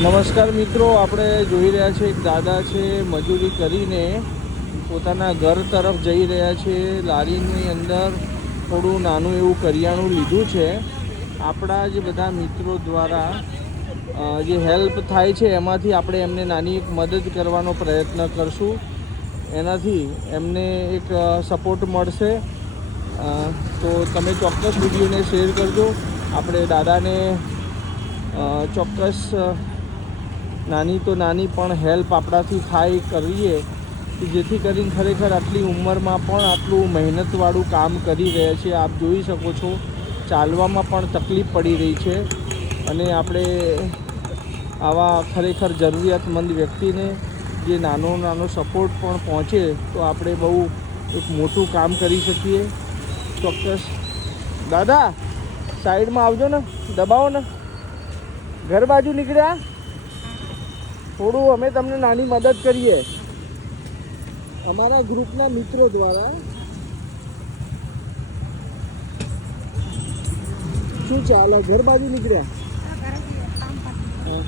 નમસ્કાર મિત્રો, આપણે જોઈ રહ્યા છીએ એક દાદા છે મજૂરી કરીને પોતાના ઘર તરફ જઈ રહ્યા છે. લારીની અંદર થોડું નાનું એવું કરિયાણું લીધું છે. આપણા જ બધા મિત્રો દ્વારા જે હેલ્પ થાય છે એમાંથી આપણે એમને નાની એક મદદ કરવાનો પ્રયત્ન કરશું. એનાથી એમને એક સપોર્ટ મળશે. તો તમે ચોક્કસ વિડીયોને શેર કરજો. આપણે દાદાને ચોક્કસ નાની તો નાની પણ હેલ્પ આપણાથી થાય કરીએ, કે જેથી કરીને ખરેખર આટલી ઉંમરમાં પણ આટલું મહેનતવાળું કામ કરી રહ્યા છે. આપ જોઈ શકો છો, ચાલવામાં પણ તકલીફ પડી રહી છે. અને આપણે આવા ખરેખર જરૂરિયાતમંદ વ્યક્તિને જે નાનો સપોર્ટ પણ પહોંચે તો આપણે બહુ એક મોટું કામ કરી શકીએ. ચોક્કસ દાદા સાઈડમાં આવજો ને, દબાવો ને. ઘર બાજુ નીકળ્યા, થોડું અમે તમને નાની મદદ કરીએ અમારા ગ્રુપના મિત્રો દ્વારા. શું ચાલે? ઘર બાજુ નીકળ્યા?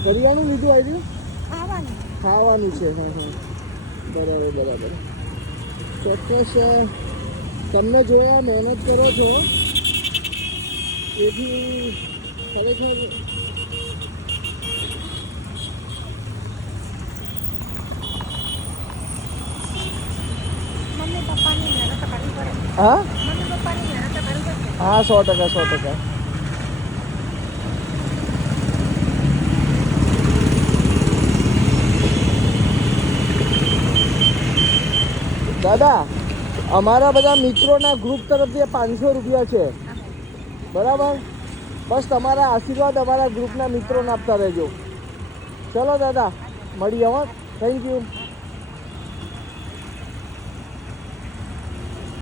કરિયાણું લીધું? આવ્યું ખાવાનું છે. બરાબર. ચોક્કસ તમને જોયા મહેનત કરો છો એથી ખરેખર હા 100%. દાદા, અમારા બધા મિત્રોના ગ્રુપ તરફથી 500 રૂપિયા છે. બરાબર, બસ તમારા આશીર્વાદ અમારા ગ્રુપના મિત્રોને આપતા રહેજો. ચલો દાદા, મળીએ. Thank you.